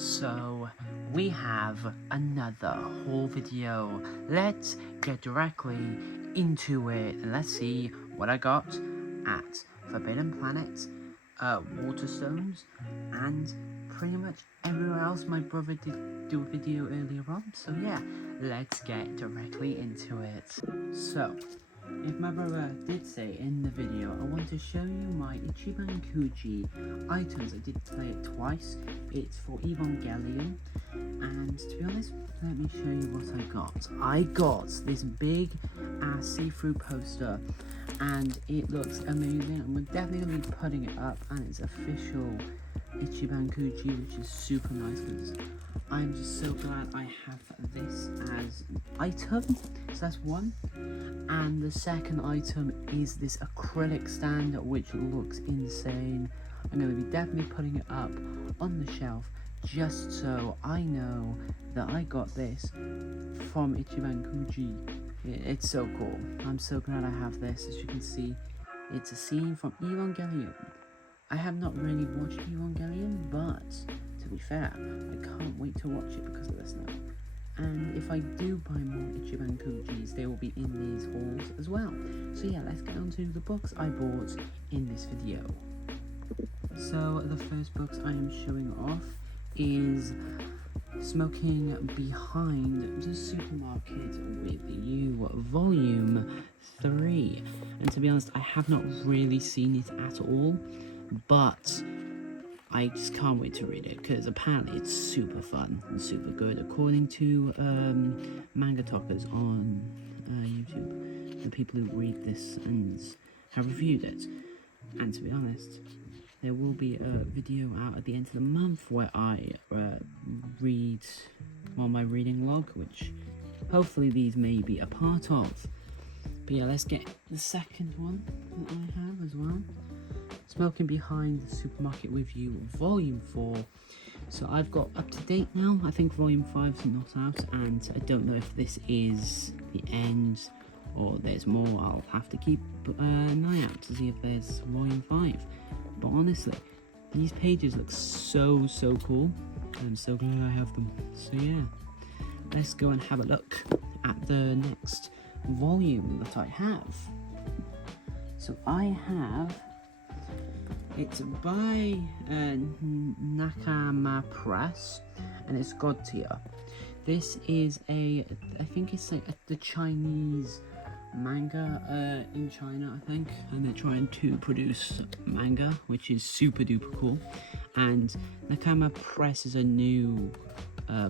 So we have another haul video. Let's get directly into it and let's see what I got at Forbidden Planet, Waterstones, and pretty much everywhere else my brother did do a video earlier on. So yeah, let's get directly into it. So, if my brother did say in the video, I want to show you my Ichiban Kuji items. I did play it twice. It's for Evangelion. And to be honest, let me show you what I got. I got this big ass see-through poster and it looks amazing. I'm definitely going to be putting it up, and it's official Ichiban Kuji, which is super nice because I'm just so glad I have this as an item. So that's one. And the second item is this acrylic stand, which looks insane. I'm going to be definitely putting it up on the shelf just so I know that I got this from Ichiban Kuji. It's so cool. I'm so glad I have this. As you can see, it's a scene from Evangelion. I have not really watched Evangelion, but to be fair, I can't wait to watch it because of this now. And if I do buy more Ichiban Kujis, they will be in these hauls as well. So yeah, let's get on to the books I bought in this video. So the first books I am showing off is Smoking Behind the Supermarket with You, Volume 3. And to be honest, I have not really seen it at all, but I just can't wait to read it because apparently it's super fun and super good according to manga talkers on YouTube, the people who read this and have reviewed it. And to be honest, there will be a video out at the end of the month where I read my reading log, which hopefully these may be a part of. But yeah, let's get the second one that I have as well. Smoking Behind the Supermarket with You, Volume 4. So I've got up to date now. I think Volume 5 is not out, and I don't know if this is the end or there's more. I'll have to keep an eye out to see if there's Volume 5. But honestly, these pages look so cool. I'm so glad I have them. So yeah, let's go and have a look at the next volume that I have. So I have, it's by Nakama Press, and it's God Tier. This is I think it's like the Chinese manga in China, I think, and they're trying to produce manga, which is super duper cool. And Nakama Press is a new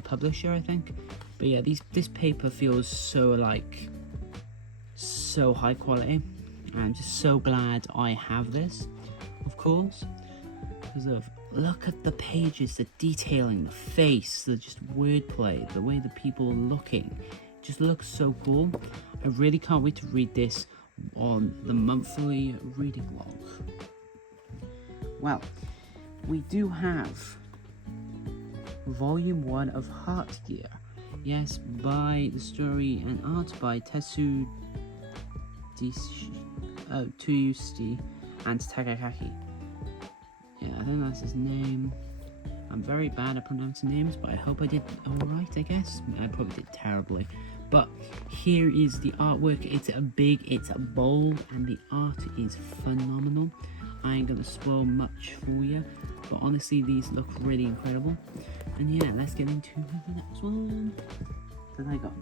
publisher, I think. But yeah, this paper feels so high quality. I'm just so glad I have this, of course, because of look at the pages, the detailing, the face, the just wordplay, the way the people are looking. It just looks so cool. I really can't wait to read this on the monthly reading log. Well, we do have Volume 1 of Heart Gear. Yes, by the story and art by Tetsu Tuyusti and Takakaki. Yeah, I think that's his name. I'm very bad at pronouncing names, but I hope I did alright, I guess. I probably did terribly. But here is the artwork. It's bold, and the art is phenomenal. I ain't gonna spoil much for you, but honestly, these look really incredible. And yeah, let's get into the next one that I got.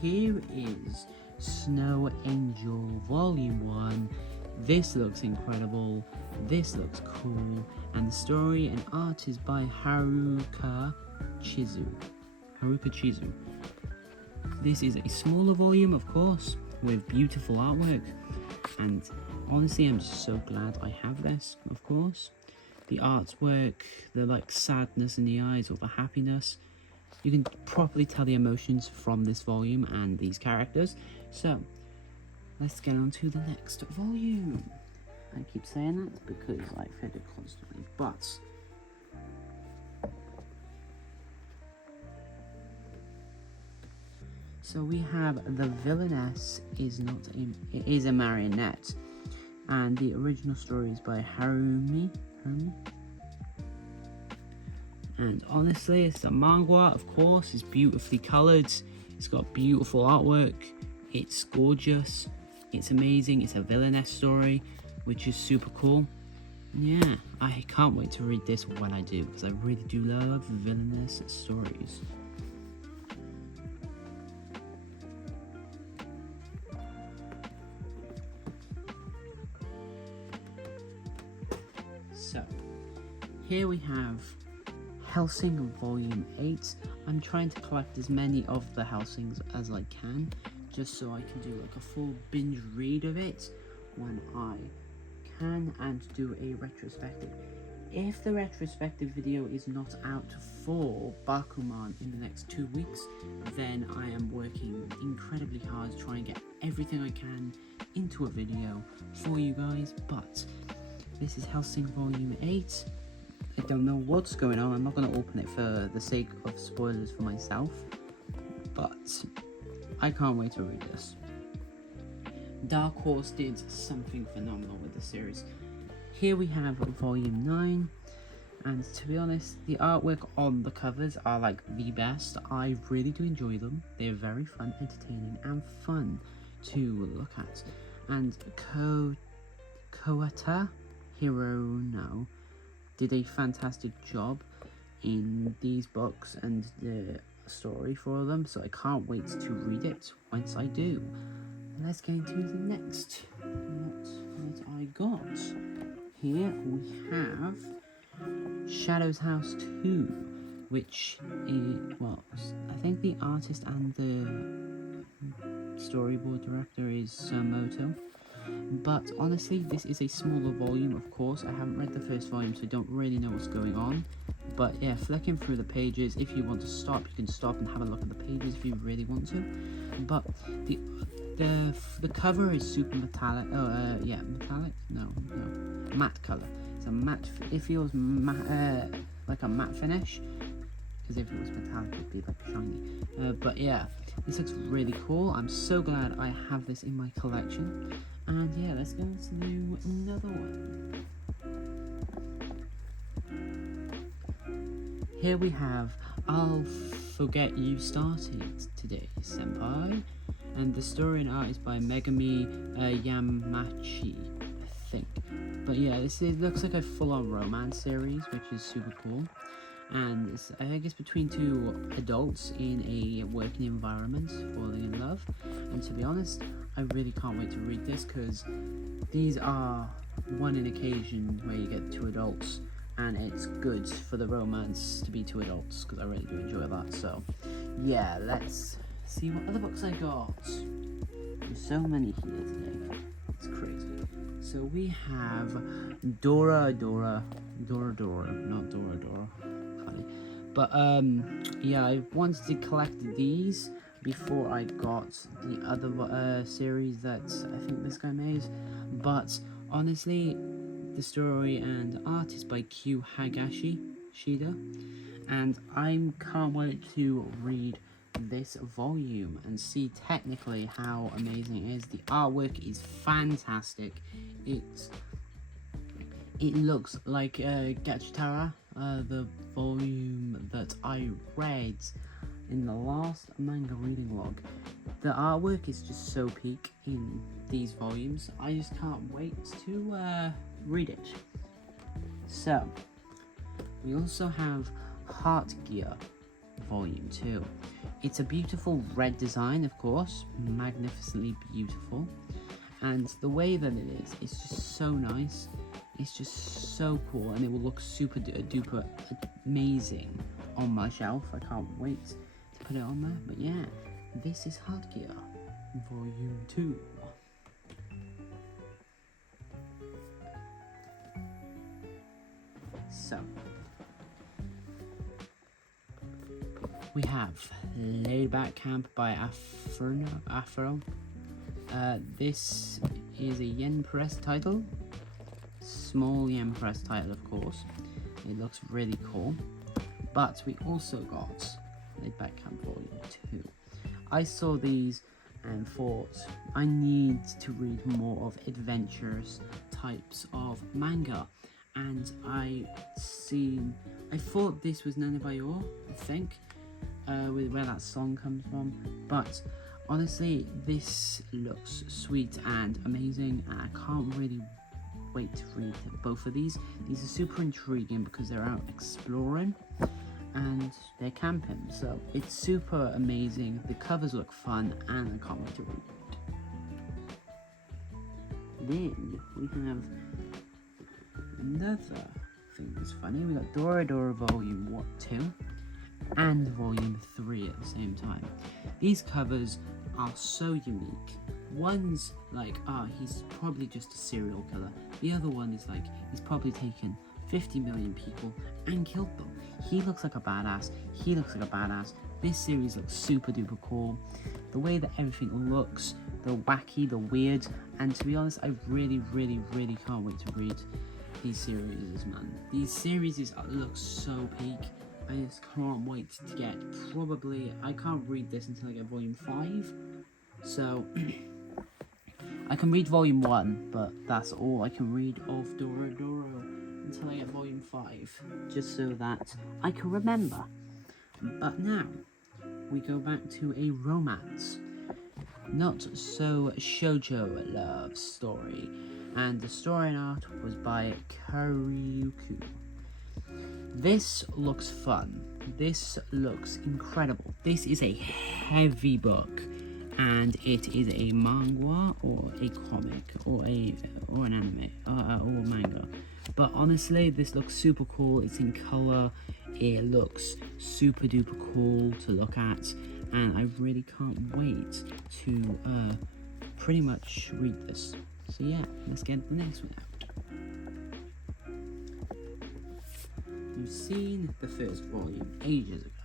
Here is Snow Angel Volume 1. This looks incredible, this looks cool, and the story and art is by Haruka Chizu. This is a smaller volume, of course, with beautiful artwork, and honestly, I'm just so glad I have this, of course. The artwork, the sadness in the eyes or the happiness, you can properly tell the emotions from this volume and these characters. So let's get on to the next volume. I keep saying that because I've heard it constantly, but so we have The Villainess is a Marionette, and the original story is by Harumi, And honestly, it's a manga, of course. It's beautifully coloured. It's got beautiful artwork. It's gorgeous. It's amazing. It's a villainess story, which is super cool. Yeah, I can't wait to read this when I do, because I really do love villainous stories. So, here we have Hellsing Volume 8. I'm trying to collect as many of the Hellsings as I can, just so I can do like a full binge read of it when I can, and do a retrospective. If the retrospective video is not out for Bakuman in the next 2 weeks, then I am working incredibly hard to try and get everything I can into a video for you guys. But this is Hellsing Volume 8. I don't know what's going on. I'm not going to open it for the sake of spoilers for myself, but I can't wait to read this. Dark Horse did something phenomenal with the series. Here we have Volume 9, and to be honest, the artwork on the covers are like the best. I really do enjoy them. They're very fun, entertaining, and fun to look at. And Kawata Hirono did a fantastic job in these books and the story for them, so I can't wait to read it once I do. Let's get into the next. What I got. Here we have Shadow's House 2, which is, well, I think the artist and the storyboard director is Samoto. But honestly, this is a smaller volume, of course. I haven't read the first volume, so I don't really know what's going on. But yeah, flicking through the pages, if you want to stop, you can stop and have a look at the pages if you really want to. But the cover is super metallic. Oh, yeah, metallic? No, matte color. It's a matte. It feels like a matte finish. Because if it was metallic, it'd be like shiny. But yeah, this looks really cool. I'm so glad I have this in my collection. And yeah, let's go to another one. Here we have I'll Forget You Started Today, Senpai. And the story and art is by Megami Yamachi, I think. But yeah, it looks like a full-on romance series, which is super cool. And I think it's between two adults in a working environment falling in love. And to be honest, I really can't wait to read this, because these are one in occasion where you get two adults, and it's good for the romance to be two adults, because I really do enjoy that. So yeah, let's see what other books I got. There's so many here today. It's crazy. So we have Dora, not Dora. Funny. But yeah, I wanted to collect these before I got the other series that I think this guy made. But honestly, the story and art is by Q Hagashi Shida, and I can't wait to read this volume and see technically how amazing it is. The artwork is fantastic. It looks like Gachitara, the volume that I read in the last manga reading log. The artwork is just so peak in these volumes. I just can't wait to read it. So we also have Heart Gear Volume 2. It's a beautiful red design, of course, magnificently beautiful, and the way that it is just so nice. It's just so cool, and it will look super duper amazing on my shelf. I can't wait to put it on there. But yeah, this is Heart Gear Volume 2. So we have Laid Back Camp by Afro. This is a Yen Press title. Small Yen Press title, of course. It looks really cool. But we also got Laid Back Camp Volume 2. I saw these and thought I need to read more of adventurous types of manga. And I seen I thought this was Nana Bayor, I think, where that song comes from, but honestly, this looks sweet and amazing, and I can't really wait to read both of these. These are super intriguing because they're out exploring and they're camping, so it's super amazing. The covers look fun and I can't wait to read it. Then we have another thing that's funny. We got Dora Dora Volume 2 and Volume 3 at the same time. These covers are so unique. One's like, he's probably just a serial killer. The other one is like, he's probably taken 50 million people and killed them. He looks like a badass. He looks like a badass. This series looks super duper cool. The way that everything looks, the wacky, the weird, and to be honest, I really, really, really can't wait to read these series, man. These series look so peak. I just can't wait to get, probably, I can't read this until I get Volume 5, so I can read Volume 1, but that's all I can read of Dora Dora until I get Volume 5, just so that I can remember. But now, we go back to a romance, not so shoujo love story, and the story and art was by Karyuku. This looks fun. This looks incredible. This is a heavy book, and it is a manga or a comic or an anime or manga. But honestly, this looks super cool. It's in color. It looks super duper cool to look at, and I really can't wait to pretty much read this. So yeah, let's get the next one out. You've seen the first volume ages ago,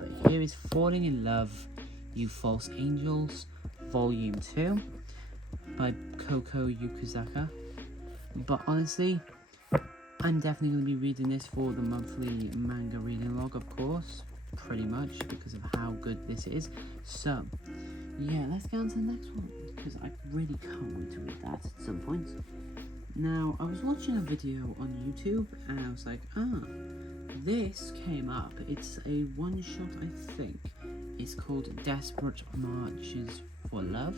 but here is Falling in Love, You False Angels, Volume 2 by Koko Yukuzaka. But honestly, I'm definitely going to be reading this for the monthly manga reading log, of course, pretty much, because of how good this is. So, yeah, let's get on to the next one, because I really can't wait to read that at some point. Now, I was watching a video on YouTube, and I was like, this came up. It's a one-shot, I think. It's called Desperate Marches for Love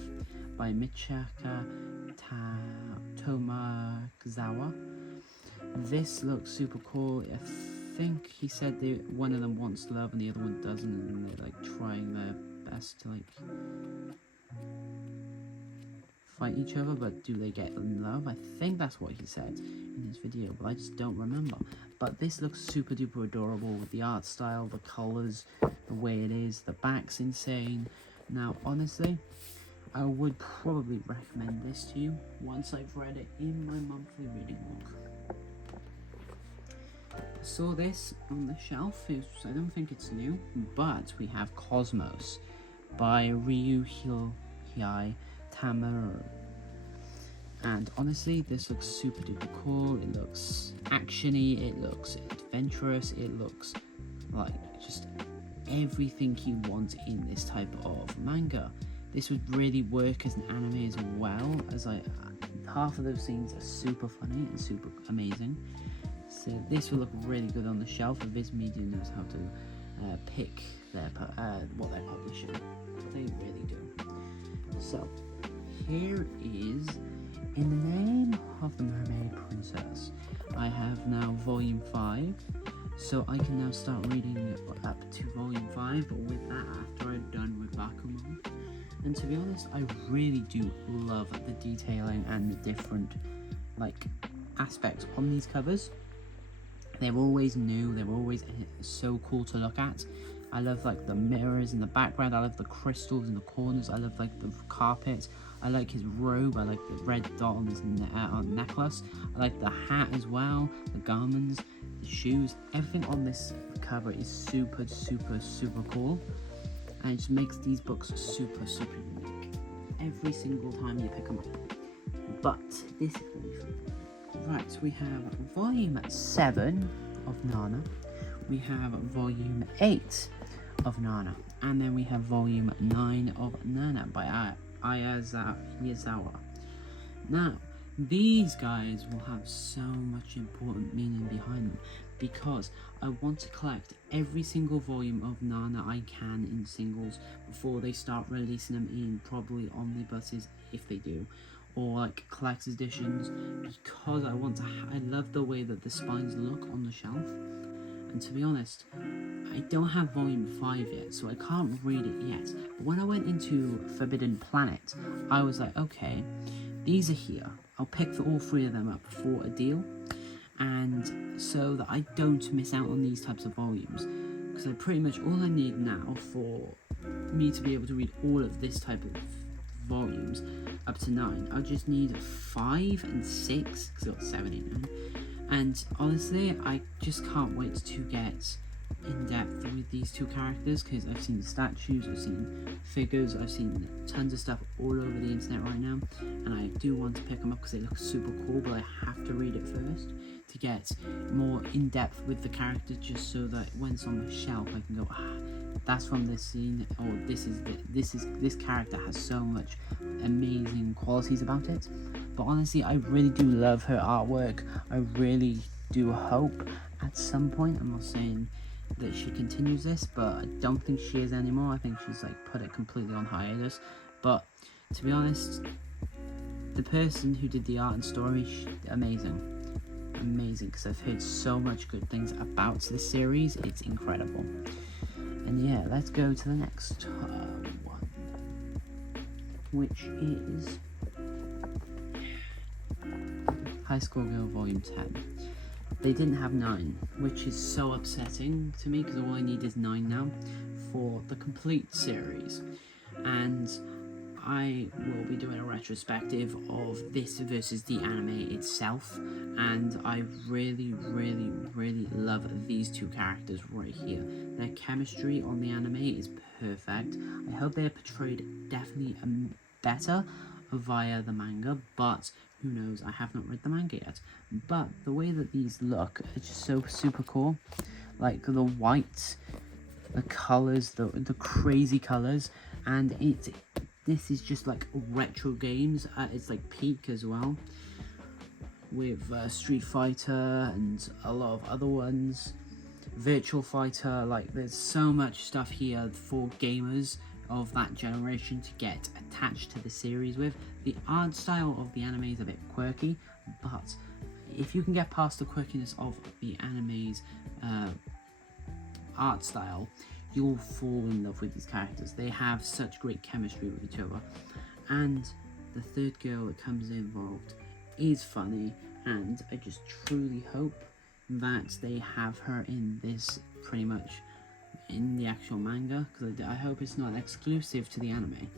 by Michika Tomazawa. This looks super cool. I think he said one of them wants love and the other one doesn't, and they're like trying their best to like fight each other, but do they get in love? I think that's what he said in his video, but I just don't remember. But this looks super duper adorable with the art style, the colors, the way it is, the back's insane. Now, honestly, I would probably recommend this to you once I've read it in my monthly reading log. I saw this on the shelf. I don't think it's new, but we have Cosmos by Ryuhei Tamaru. And honestly, this looks super duper cool. It looks actiony, it looks adventurous, it looks like just everything you want in this type of manga. This would really work as an anime as well, as half of those scenes are super funny and super amazing. So this will look really good on the shelf if this medium knows how to pick what they're publishing. They really do. So here is In the Name of the Mermaid Princess. I have now volume 5, so I can now start reading up to volume 5 with that after I'm done with Bakuman. And to be honest, I really do love the detailing and the different aspects on these covers. They're always new, they're always so cool to look at. I love the mirrors in the background, I love the crystals in the corners, I love the carpet, I like his robe, I like the red dot on his necklace, I like the hat as well, the garments, the shoes, everything on this cover is super, super, super cool. And it just makes these books super, super unique every single time you pick them up. But this is really fun. Right, we have volume 7 of Nana, we have volume 8 of Nana, and then we have volume 9 of Nana by Ayazawa. Now, these guys will have so much important meaning behind them, because I want to collect every single volume of Nana I can in singles before they start releasing them in probably omnibuses, if they do, or like collector's editions, because I want to I love the way that the spines look on the shelf. And to be honest, I don't have volume 5 yet, so I can't read it yet. But when I went into Forbidden Planet, I was like, okay, these are here. I'll pick all 3 of them up for a deal, and so that I don't miss out on these types of volumes. Because I pretty much, all I need now for me to be able to read all of this type of volumes up to 9, I just need 5 and 6, because I've got 7 and 9. And honestly, I just can't wait to get in depth with these 2 characters, because I've seen statues, I've seen figures, I've seen tons of stuff all over the internet right now, and I do want to pick them up because they look super cool, but I have to read it first to get more in depth with the characters, just so that when it's on the shelf I can go, that's from this scene, or this character has so much amazing qualities about it. But honestly, I really do love her artwork. I really do hope at some point, I'm not saying that she continues this, but I don't think she is anymore. I think she's like put it completely on hiatus. But to be honest, the person who did the art and story, amazing, because I've heard so much good things about this series. It's incredible. And yeah, let's go to the next one, which is High School Girl Volume 10. They didn't have 9, which is so upsetting to me, because all I need is 9 now for the complete series. And I will be doing a retrospective of this versus the anime itself, and I really love these 2 characters right here. Their chemistry on the anime is perfect. I hope they are portrayed definitely better via the manga, but who knows, I have not read the manga yet. But the way that these look is just so super cool. Like the white, the colours, the crazy colours, and this is just like retro games at its like peak as well, with Street Fighter and a lot of other ones, Virtual Fighter. Like there's so much stuff here for gamers of that generation to get attached to the series with. The art style of the anime is a bit quirky, but if you can get past the quirkiness of the anime's art style, you'll fall in love with these characters. They have such great chemistry with each other, and the 3rd girl that comes involved is funny, and I just truly hope that they have her in this pretty much in the actual manga, because I hope it's not exclusive to the anime.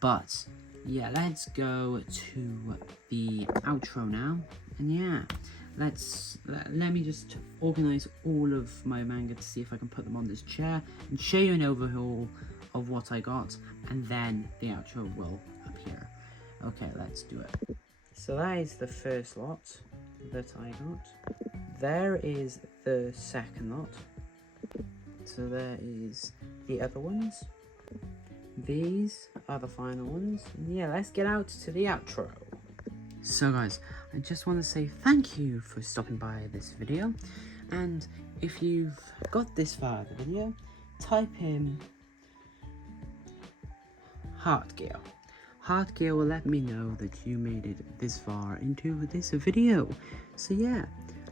But yeah, let's go to the outro now, and yeah, let me just organize all of my manga to see if I can put them on this chair and show you an overhaul of what I got, and then the outro will appear. Okay, let's do it. So that is the first lot that I got. There is the second lot. So there is the other ones. These are the final ones. And yeah, let's get out to the outro. So guys, I just want to say thank you for stopping by this video. And if you've got this far of the video, type in Heart Gear. Heart Gear will let me know that you made it this far into this video. So yeah,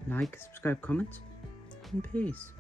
like, subscribe, comment, and peace.